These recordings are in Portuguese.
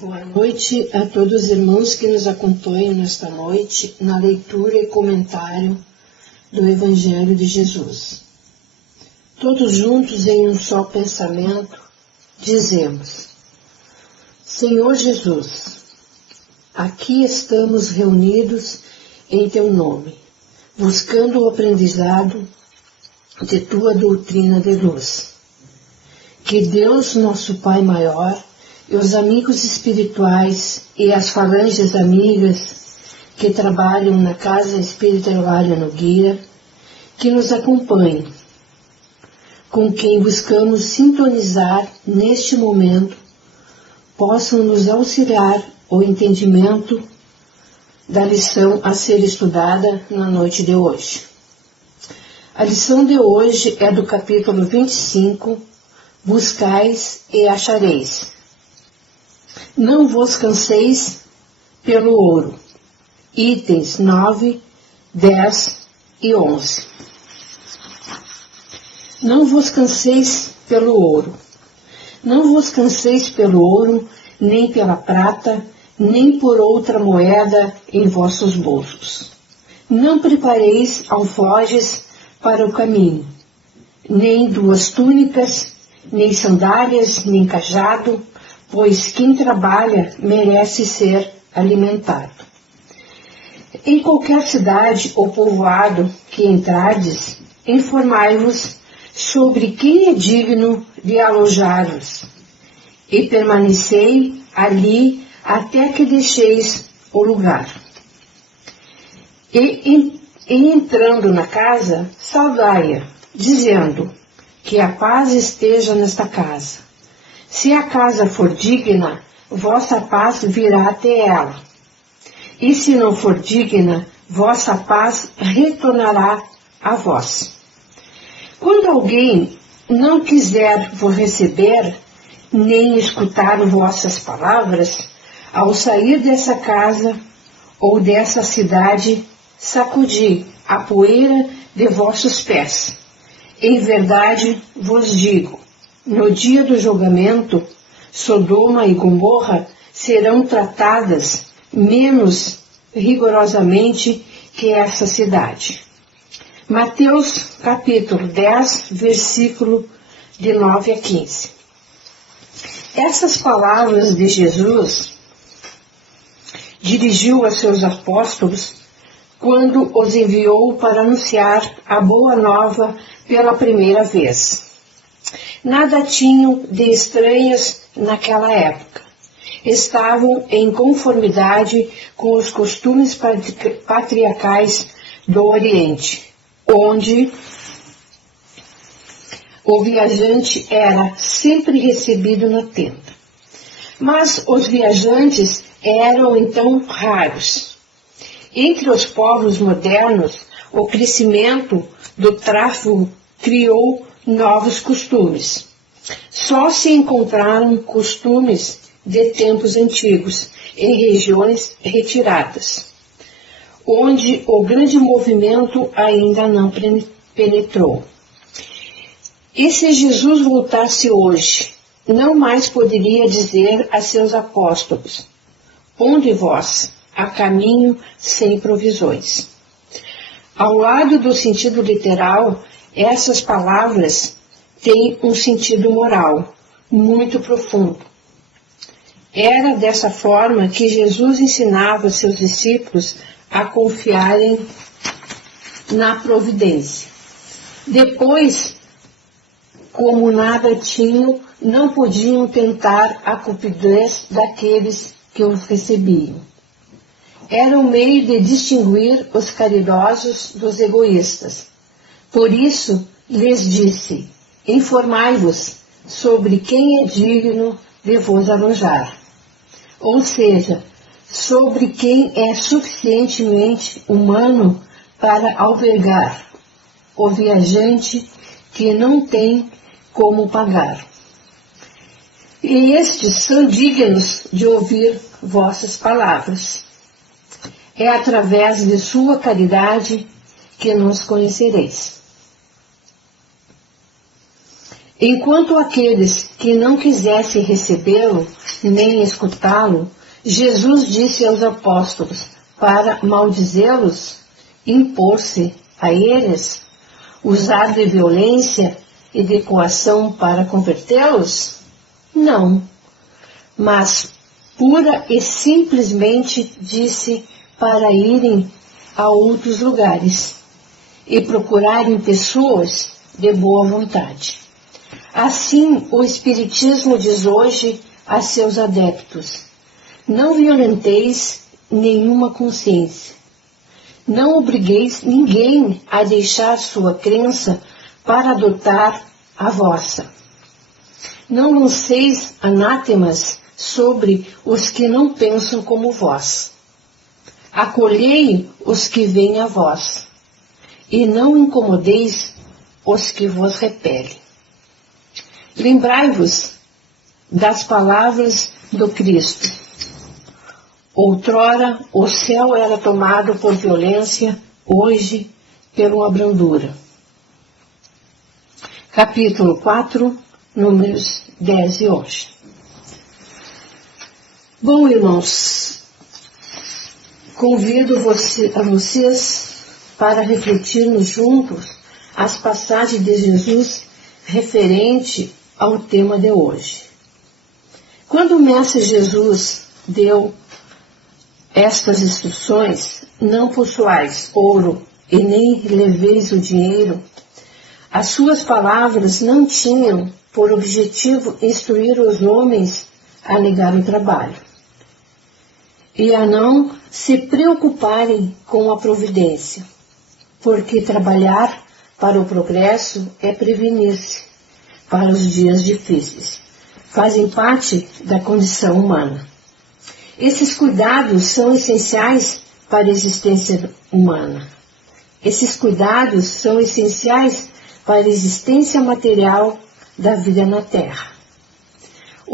Boa noite a todos os irmãos que nos acompanham nesta noite na leitura e comentário do Evangelho de Jesus. Todos juntos em um só pensamento, dizemos: Senhor Jesus, aqui estamos reunidos em Teu nome, buscando o aprendizado de Tua doutrina de luz. Que Deus, nosso Pai maior, e os amigos espirituais e as falanges amigas que trabalham na Casa Espírita Eulália Nogueira, que nos acompanhem, com quem buscamos sintonizar neste momento, possam nos auxiliar o entendimento da lição a ser estudada na noite de hoje. A lição de hoje é do capítulo 25, Buscais e achareis. Não vos canseis pelo ouro. Itens 9, 10 e 11. Não vos canseis pelo ouro. Não vos canseis pelo ouro, nem pela prata, nem por outra moeda em vossos bolsos. Não prepareis alforjes para o caminho, nem 2 túnicas, nem sandálias, nem cajado, pois quem trabalha merece ser alimentado. Em qualquer cidade ou povoado que entrardes, informai-vos sobre quem é digno de alojar-vos, e permanecei ali até que deixeis o lugar. E entrando na casa, saudai-a, dizendo: que a paz esteja nesta casa. Se a casa for digna, vossa paz virá até ela. E se não for digna, vossa paz retornará a vós. Quando alguém não quiser vos receber, nem escutar vossas palavras, ao sair dessa casa ou dessa cidade, sacudi a poeira de vossos pés. Em verdade vos digo, no dia do julgamento, Sodoma e Gomorra serão tratadas menos rigorosamente que essa cidade. Mateus capítulo 10, versículo de 9 a 15. Essas palavras de Jesus dirigiu a seus apóstolos quando os enviou para anunciar a boa nova pela primeira vez. Nada tinham de estranhas naquela época. Estavam em conformidade com os costumes patriarcais do Oriente, onde o viajante era sempre recebido na tenda. Mas os viajantes eram então raros. Entre os povos modernos, o crescimento do tráfego criou novos costumes. Só se encontraram costumes de tempos antigos, em regiões retiradas, onde o grande movimento ainda não penetrou. E se Jesus voltasse hoje, não mais poderia dizer a seus apóstolos: ponde vós a caminho sem provisões. Ao lado do sentido literal, essas palavras têm um sentido moral muito profundo. Era dessa forma que Jesus ensinava seus discípulos a confiarem na providência. Depois, como nada tinham, não podiam tentar a cupidez daqueles que os recebiam. Era um meio de distinguir os caridosos dos egoístas. Por isso, lhes disse: informai-vos sobre quem é digno de vos alojar. Ou seja, sobre quem é suficientemente humano para albergar o viajante que não tem como pagar. E estes são dignos de ouvir vossas palavras. É através de sua caridade que nos conhecereis. Enquanto aqueles que não quisessem recebê-lo nem escutá-lo, Jesus disse aos apóstolos para maldizê-los, impor-se a eles, usar de violência e de coação para convertê-los? Não, mas pura e simplesmente disse para irem a outros lugares e procurarem pessoas de boa vontade. Assim, o Espiritismo diz hoje a seus adeptos: não violenteis nenhuma consciência. Não obrigueis ninguém a deixar sua crença para adotar a vossa. Não lanceis anátemas sobre os que não pensam como vós. Acolhei os que vêm a vós, e não incomodeis os que vos repelem. Lembrai-vos das palavras do Cristo. Outrora o céu era tomado por violência, hoje por uma brandura. Capítulo 4, números 10 e 11. Bom, irmãos, convido a vocês para refletirmos juntos as passagens de Jesus referente ao tema de hoje. Quando o Mestre Jesus deu estas instruções: não possuais ouro e nem leveis o dinheiro, as suas palavras não tinham por objetivo instruir os homens a negar o trabalho e a não se preocuparem com a providência, porque trabalhar para o progresso é prevenir-se para os dias difíceis. Fazem parte da condição humana. Esses cuidados são essenciais para a existência humana. Esses cuidados são essenciais para a existência material da vida na Terra.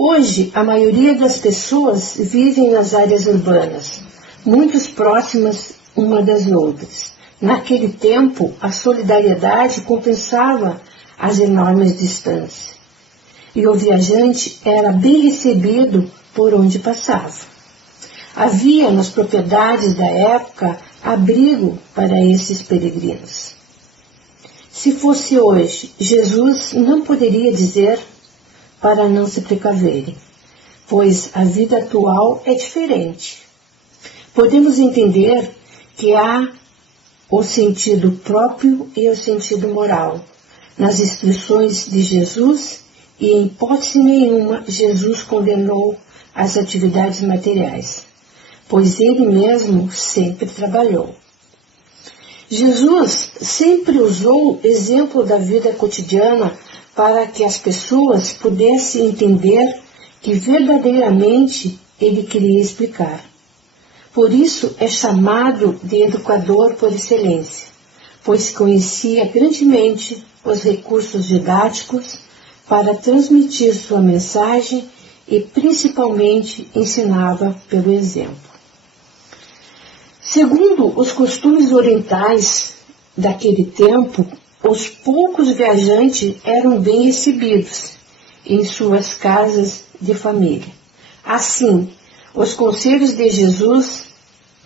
Hoje, a maioria das pessoas vivem nas áreas urbanas, muito próximas uma das outras. Naquele tempo, a solidariedade compensava as enormes distâncias, e o viajante era bem recebido por onde passava. Havia nas propriedades da época abrigo para esses peregrinos. Se fosse hoje, Jesus não poderia dizer para não se precaverem, pois a vida atual é diferente. Podemos entender que há o sentido próprio e o sentido moral nas instruções de Jesus, e em hipótese nenhuma Jesus condenou as atividades materiais, pois ele mesmo sempre trabalhou. Jesus sempre usou o exemplo da vida cotidiana para que as pessoas pudessem entender que verdadeiramente ele queria explicar. Por isso é chamado de educador por excelência, pois conhecia grandemente os recursos didáticos para transmitir sua mensagem e principalmente ensinava pelo exemplo. Segundo os costumes orientais daquele tempo, os poucos viajantes eram bem recebidos em suas casas de família. Assim, os conselhos de Jesus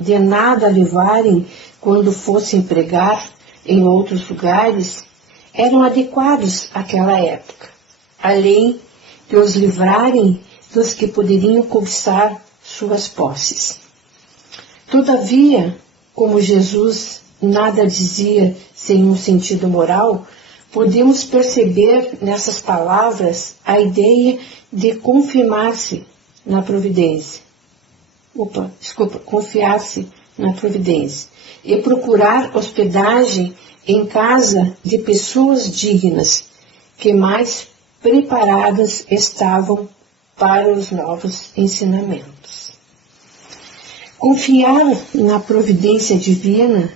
de nada levarem quando fossem pregar em outros lugares eram adequados àquela época, além de os livrarem dos que poderiam cobiçar suas posses. Todavia, como Jesus nada dizia sem um sentido moral, podemos perceber nessas palavras a ideia de confirmar-se na providência. Confiar-se na providência e procurar hospedagem em casa de pessoas dignas, que mais preparadas estavam para os novos ensinamentos. Confiar na providência divina,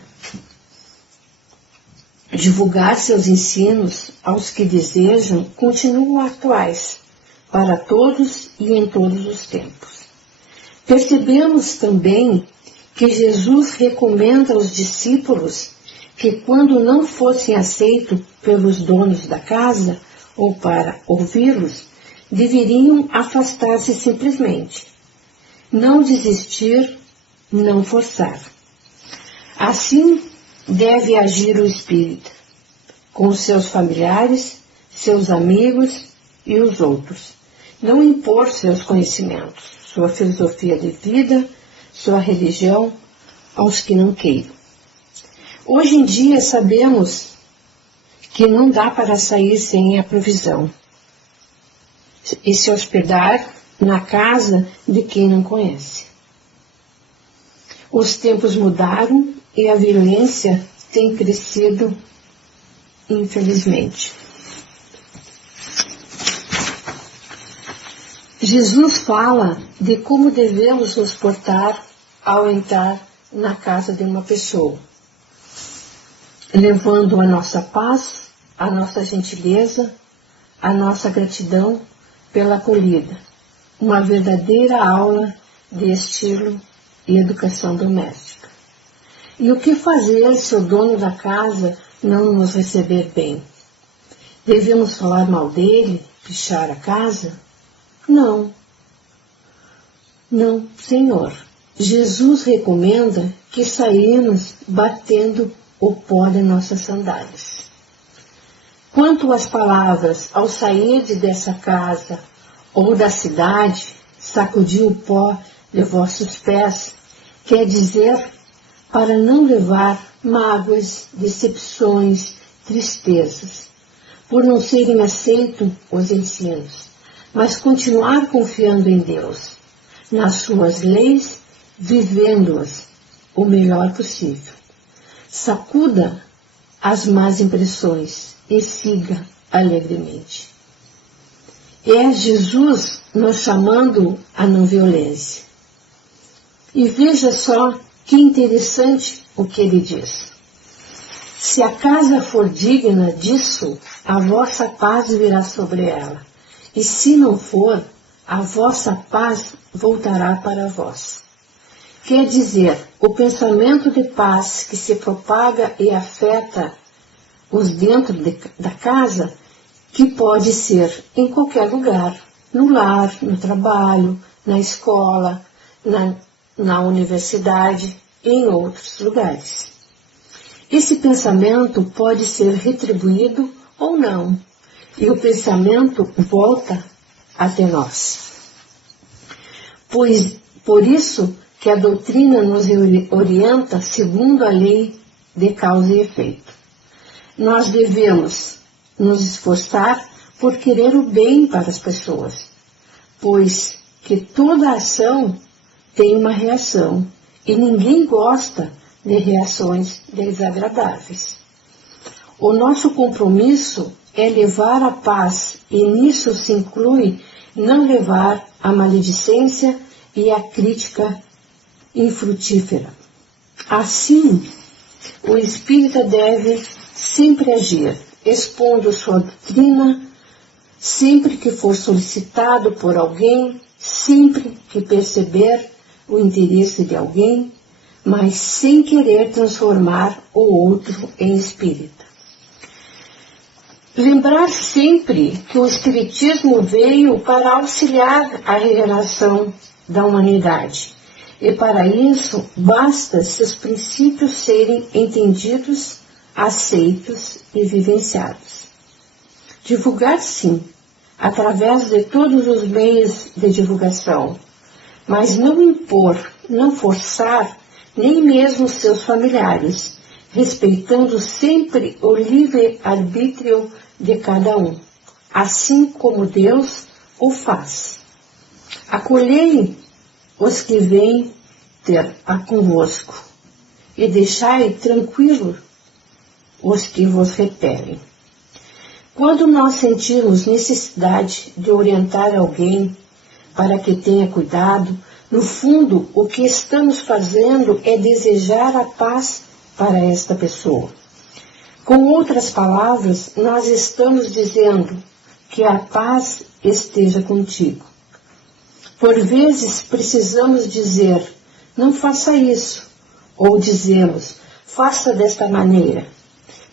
divulgar seus ensinos aos que desejam, continuam atuais para todos e em todos os tempos. Percebemos também que Jesus recomenda aos discípulos que, quando não fossem aceitos pelos donos da casa ou para ouvi-los, deveriam afastar-se simplesmente. Não desistir, não forçar. Assim deve agir o espírita, com os seus familiares, seus amigos e os outros. Não impor seus conhecimentos, sua filosofia de vida, sua religião aos que não queiram. Hoje em dia sabemos que não dá para sair sem a provisão e se hospedar na casa de quem não conhece. Os tempos mudaram e a violência tem crescido, infelizmente. Jesus fala de como devemos nos portar ao entrar na casa de uma pessoa, levando a nossa paz, a nossa gentileza, a nossa gratidão pela acolhida, uma verdadeira aula de estilo e educação doméstica. E o que fazer se o dono da casa não nos receber bem? Devemos falar mal dele, pichar a casa? Não, Senhor. Jesus recomenda que saímos batendo o pó de nossas sandálias. Quanto às palavras, ao sair dessa casa ou da cidade, sacudir o pó de vossos pés, quer dizer para não levar mágoas, decepções, tristezas, por não serem aceitos os ensinos, mas continuar confiando em Deus, nas suas leis, vivendo-as o melhor possível. Sacuda as más impressões e siga alegremente. É Jesus nos chamando à não violência. E veja só que interessante o que ele diz. Se a casa for digna disso, a vossa paz virá sobre ela. E se não for, a vossa paz voltará para vós. Quer dizer, o pensamento de paz que se propaga e afeta os dentro da casa, que pode ser em qualquer lugar, no lar, no trabalho, na escola, na universidade e em outros lugares. Esse pensamento pode ser retribuído ou não, e o pensamento volta até nós. Por isso que a doutrina nos orienta segundo a lei de causa e efeito. Nós devemos nos esforçar por querer o bem para as pessoas, pois que toda ação tem uma reação e ninguém gosta de reações desagradáveis. O nosso compromisso é levar a paz e nisso se inclui não levar a maledicência e a crítica infrutífera. Assim, o espírita deve sempre agir, expondo sua doutrina, sempre que for solicitado por alguém, sempre que perceber o interesse de alguém, mas sem querer transformar o outro em espírita. Lembrar sempre que o Espiritismo veio para auxiliar a regeneração da humanidade. E para isso, basta seus princípios serem entendidos, aceitos e vivenciados. Divulgar, sim, através de todos os meios de divulgação, mas não impor, não forçar, nem mesmo seus familiares, respeitando sempre o livre-arbítrio de cada um, assim como Deus o faz. Acolhei os que vêm ter a convosco, e deixai tranquilo os que vos repelem. Quando nós sentirmos necessidade de orientar alguém para que tenha cuidado, no fundo, o que estamos fazendo é desejar a paz para esta pessoa. Com outras palavras, nós estamos dizendo que a paz esteja contigo. Por vezes precisamos dizer, não faça isso, ou dizemos, faça desta maneira,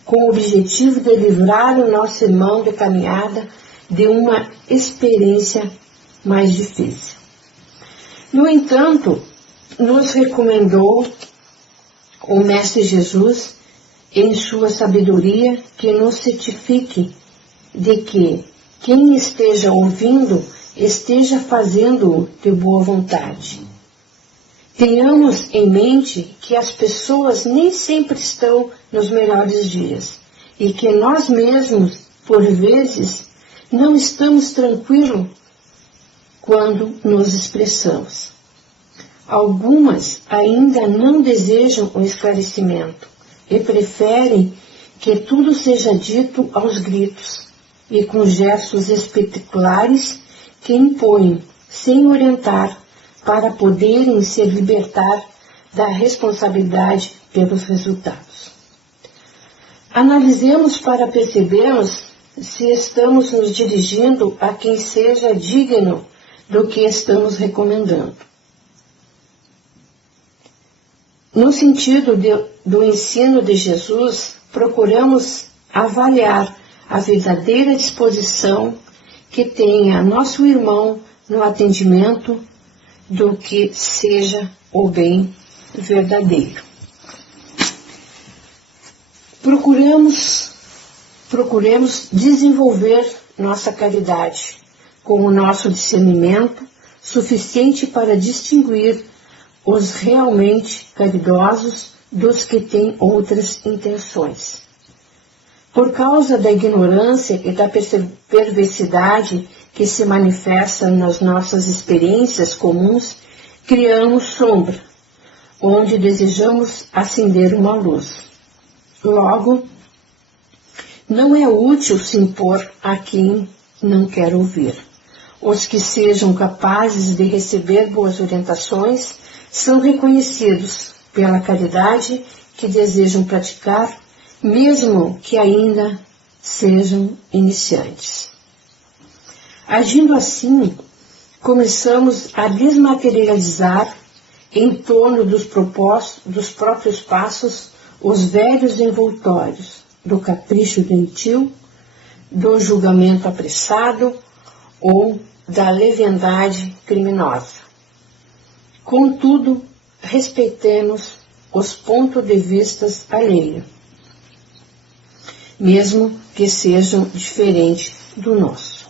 com o objetivo de livrar o nosso irmão de caminhada de uma experiência mais difícil. No entanto, nos recomendou o Mestre Jesus, em sua sabedoria, que nos certifique de que quem esteja ouvindo esteja fazendo-o de boa vontade. Tenhamos em mente que as pessoas nem sempre estão nos melhores dias e que nós mesmos, por vezes, não estamos tranquilos quando nos expressamos. Algumas ainda não desejam o esclarecimento e preferem que tudo seja dito aos gritos e com gestos espetaculares que impõem, sem orientar, para poderem se libertar da responsabilidade pelos resultados. Analisemos para percebermos se estamos nos dirigindo a quem seja digno do que estamos recomendando. No sentido do ensino de Jesus, procuramos avaliar a verdadeira disposição que tenha nosso irmão no atendimento do que seja o bem verdadeiro. Procuremos desenvolver nossa caridade com o nosso discernimento suficiente para distinguir os realmente caridosos dos que têm outras intenções. Por causa da ignorância e da perversidade que se manifesta nas nossas experiências comuns, criamos sombra, onde desejamos acender uma luz. Logo, não é útil se impor a quem não quer ouvir. Os que sejam capazes de receber boas orientações são reconhecidos pela caridade que desejam praticar, mesmo que ainda sejam iniciantes. Agindo assim, começamos a desmaterializar em torno dos próprios passos os velhos envoltórios do capricho gentil, do julgamento apressado ou da leviandade criminosa. Contudo, respeitemos os pontos de vista alheios, mesmo que sejam diferentes do nosso.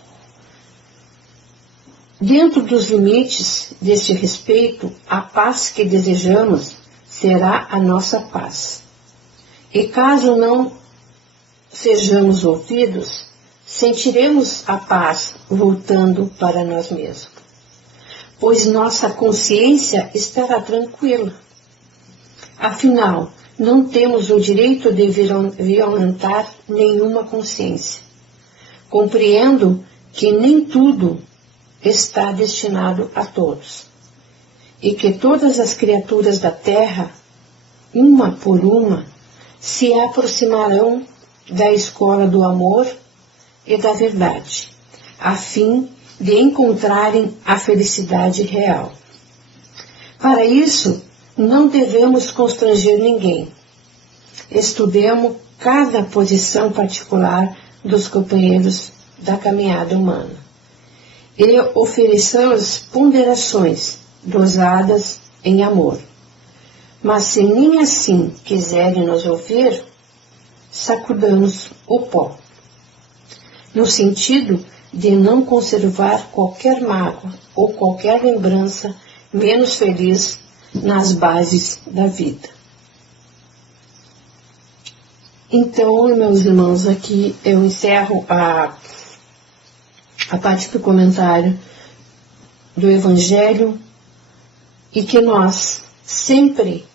Dentro dos limites deste respeito, a paz que desejamos será a nossa paz. E caso não sejamos ouvidos, sentiremos a paz voltando para nós mesmos, pois nossa consciência estará tranquila. Afinal, não temos o direito de violentar nenhuma consciência. Compreendo que nem tudo está destinado a todos, e que todas as criaturas da terra, uma por uma, se aproximarão da escola do amor e da verdade, a fim de encontrarem a felicidade real. Para isso, não devemos constranger ninguém. Estudemos cada posição particular dos companheiros da caminhada humana e ofereçamos ponderações dosadas em amor. Mas se nem assim quiserem nos ouvir, sacudamos o pó, no sentido de não conservar qualquer mágoa ou qualquer lembrança menos feliz nas bases da vida. Então, meus irmãos, aqui eu encerro a parte do comentário do Evangelho e que nós sempre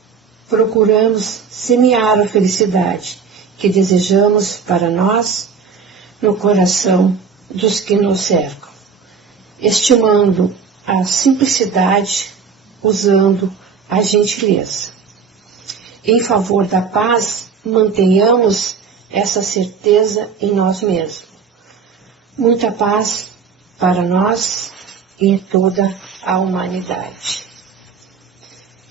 procuramos semear a felicidade que desejamos para nós no coração dos que nos cercam, estimando a simplicidade, usando a gentileza. Em favor da paz, mantenhamos essa certeza em nós mesmos. Muita paz para nós e toda a humanidade.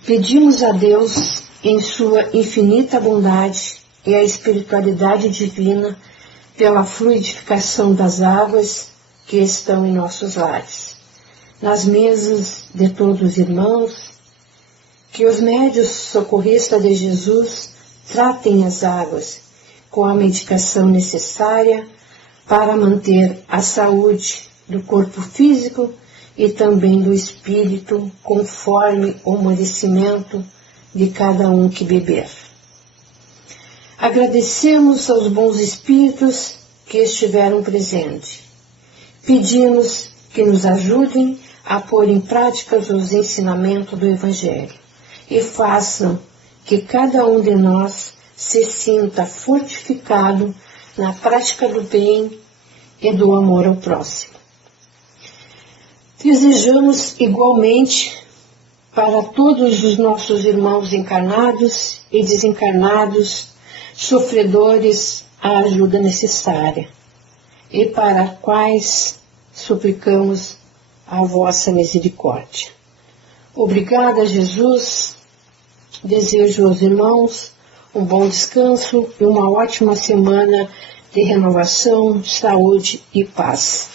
Pedimos a Deus, em sua infinita bondade e a espiritualidade divina, pela fluidificação das águas, que estão em nossos lares, nas mesas de todos os irmãos, que os médios socorristas de Jesus tratem as águas com a medicação necessária para manter a saúde do corpo físico e também do espírito, conforme o merecimento de cada um que beber. Agradecemos aos bons espíritos que estiveram presentes. Pedimos que nos ajudem a pôr em prática os ensinamentos do Evangelho e façam que cada um de nós se sinta fortificado na prática do bem e do amor ao próximo. Desejamos igualmente para todos os nossos irmãos encarnados e desencarnados, sofredores, a ajuda necessária, e para quais suplicamos a vossa misericórdia. Obrigada, Jesus. Desejo aos irmãos um bom descanso e uma ótima semana de renovação, saúde e paz.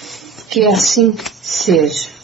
Que assim seja.